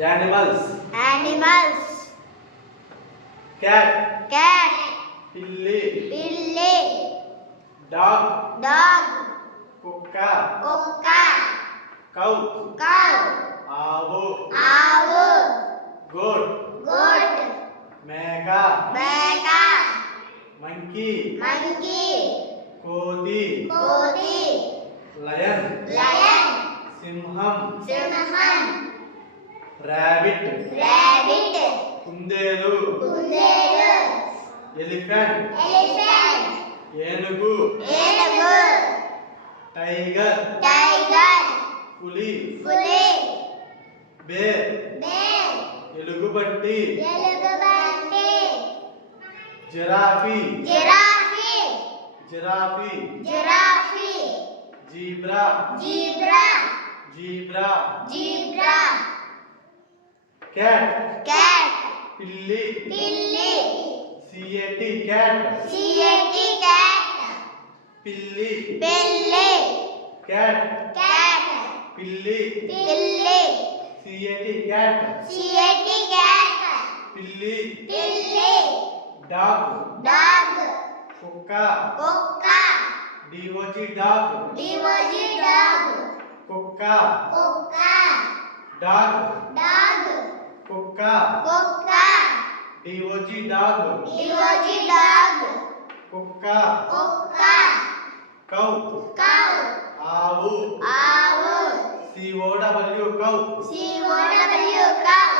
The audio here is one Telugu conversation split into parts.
Animals. Animals. Cat. Cat. Pilli. Pilli. Dog. Dog. Kukka. Kukka. Cow. Cow. Aavu. Aavu. Goat. Goat. Meka. Meka. Monkey. Monkey. Kodi. Kodi. Lion. Lion. Simham. Simham. Rabbit. Rabbit. Kundelu. Kundelu. Elephant. Elephant. Enugu. Enugu. Tiger. Tiger. Puli. Puli. Bear. Bear. Elugubatti. Elugubatti. Giraffe. Giraffe. Giraffe. Giraffe. Zebra. Zebra. Zebra. Zebra. Cat. Cat. Pilli. Pilli. Cat. Cat. Cat. Cat. Pilli. Pilli. Cat. Cat. Pilli. Pilli. Cat. Cat. Cat. Pilli. Pilli. Dog. Dog. Kukka. Kukka. Dog. Dog. Dog. Dog. Kukka. Kukka. Dog. Dog. Kukka. Kukka. Dog. Dog. Dog. Dog. Kukka. Kukka. Cow. Cow. Aavu. Aavu. COW. Cow. COW. Cow.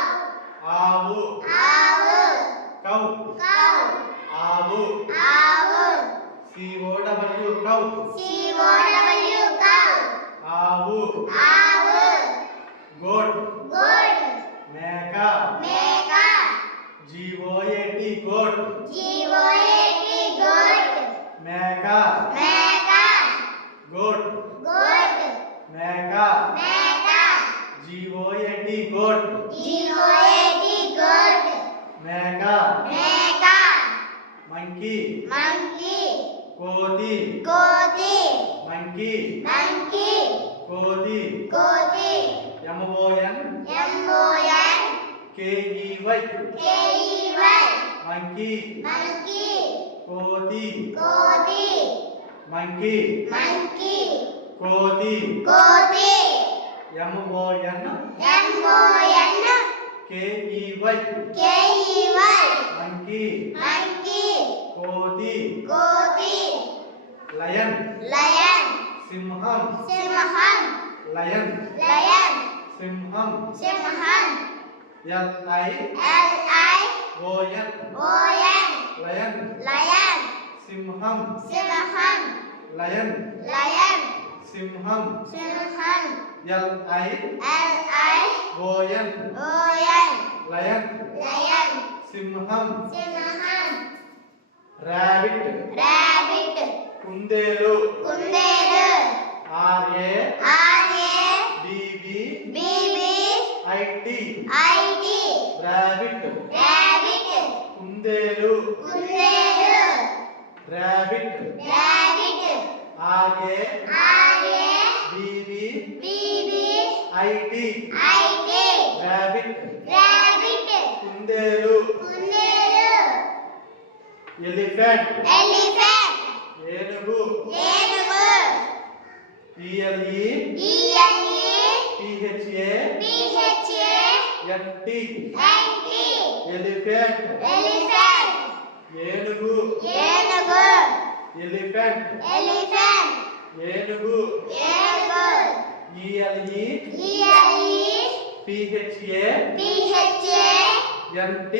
Aavu. Aavu. Cow. Cow. Aavu. Aavu. COW. Cow. COW. Cow. Aavu. Aavu. Goat. Goat. Meka. Meka. GOAT. Goat. GOAT. Goat. Meka. Meka. Goat. Goat. Meka. Meka. GOAT. Goat. GOAT. Goat. Meka. Meka. Monkey. Monkey. Kodi. Kodi. Monkey. Monkey. Kodi. Kodi. MON. MON. KEY. KEY. Monkey. Monkey. Kodi. Kodi. Monkey. Monkey. Kodi. Kodi. MON. MON. KEY. KEY. Monkey. Monkey. Kodi. Kodi. Lion. Lion. Simham. Simham. Lion. Lion. Simham. Simham. LION. Lion. Lion. Lion. Simham. Simham. Lion. Lion. Simham. Simham. LION. Lion. Lion. Lion. Simham. Simham. Rabbit. Rabbit. Kundelu. Kundelu. RABBIT. IT. Rabbit. Rabbit. Kundelu. Kundelu. Rabbit. Rabbit. RABBIT. Rabbit. Rabbit. Kundelu. Kundelu. Elephant. Elephant. Enugu. Enugu. PLE. PHA. NT. Elephant. Elephant. Enugu. Enugu. Elephant. Elephant. Enugu. Enugu. ELE. PHA. NT.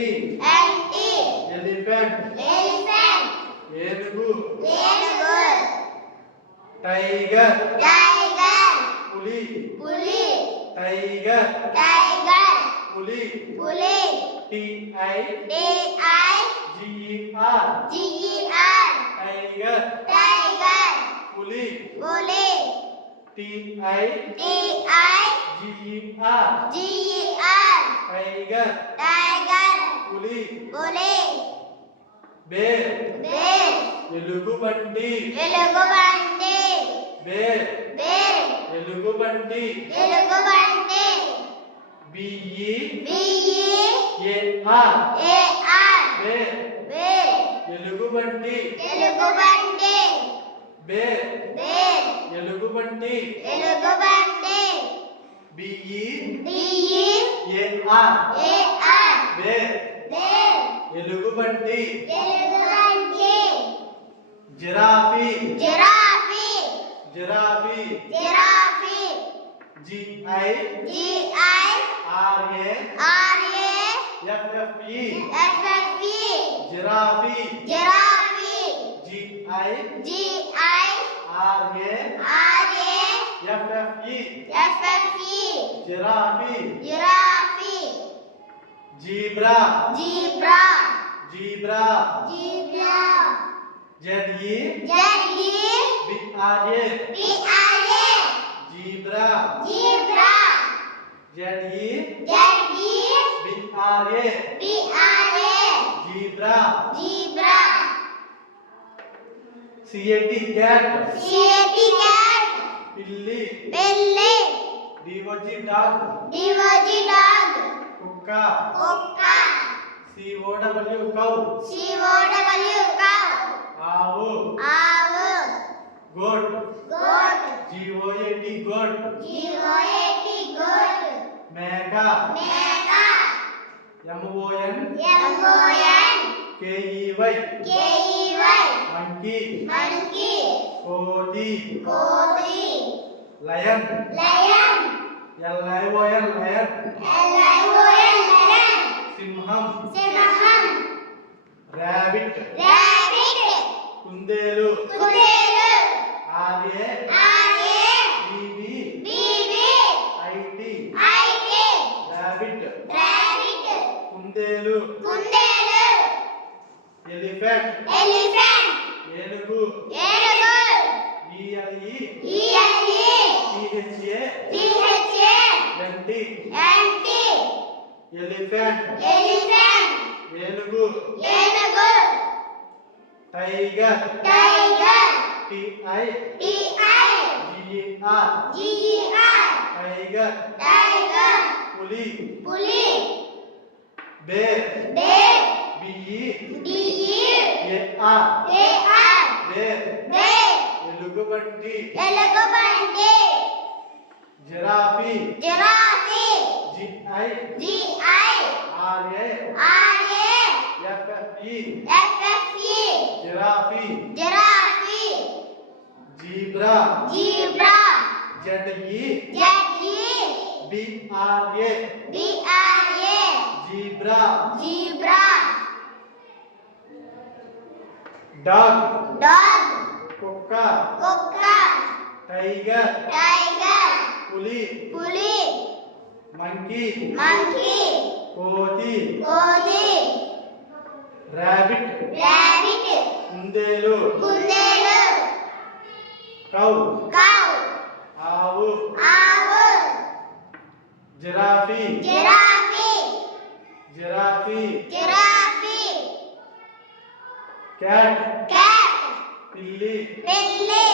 Elephant. Elephant. Enugu. Enugu. Tiger. Tiger. Puli. Puli. Tiger. Tiger. Puli. Puli. TIGER. TIGER. Tiger. Tiger. Puli. Puli. TIGER. GER. Tiger. Tiger. Puli. Puli. Bear. Bear. ఎలుగుబంటి. ఎలుగుబంటి. Bear. Bear. ఎలుగుబంటి. ఎలుగుబంటి. BE AR బేర్ బేర్ ఎలుగుబంటి ఎలుగుబంటి బేర్ బేర్ ఎలుగుబంటి ఎలుగుబంటి BE AR బేర్ బేర్ ఎలుగుబంటి ఎలుగుబంటి giraffe giraffe giraffe giraffe GI RA FFE FFE giraffe giraffe GI RA FFE FFE giraffe giraffe zebra zebra zebra zebra ZE BRA zebra zebra ZE BRA zebra zebra CAT cat CAT cat పిల్లి పిల్లి DOG డాగ్ డివోజీ డాగ్ కుక్క కుక్క COW కౌ సిఓడబ్ల్యూ కౌ ఆవు ఆవు goat goat GOAT goat G O A T goat మేక మేక MON M O N KEY K E Y monkey monkey కోతి కోతి lion lion LION lion L I O N lion సింహం సింహం రాబిట్ రాబిట్ కుందేలు కుదేలు RA R A BB B B IT I T rabbit rabbit కుందేలు కుందేలు ఎలిఫెంట్ ఎలిఫెంట్ ఏనుగు ఏనుగు ELE ఈఎల్ఈ THA టిహెచ్ఏ గంటి యాంటీ ఎలిఫెంట్ ఎలిఫెంట్ ఏనుగు ఏనుగు tiger tiger TI T I GER G E R tiger tiger పులి పులి bear bear BE D E AR A R bear bear ఎలుగుబంటి ఎలుగుబంటి giraffe giraffe GI G I RA R A FFE F F E giraffe giraffe zebra zebra ZE Z E BRA B R A zebra zebra dog dog కుక్క కుక్క టైగర్ టైగర్ పులి పులి మంకీ మంకీ కోతి కోతి రాబిట్ రాబిట్ కుందేలు కుందేలు కౌ కౌ ఆవు ఆవు giraffe giraffe giraffe giraffe cat cat పిల్లి పిల్లి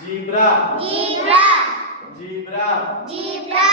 జీబ్రా జీబ్రా జీబ్రా జీబ్రా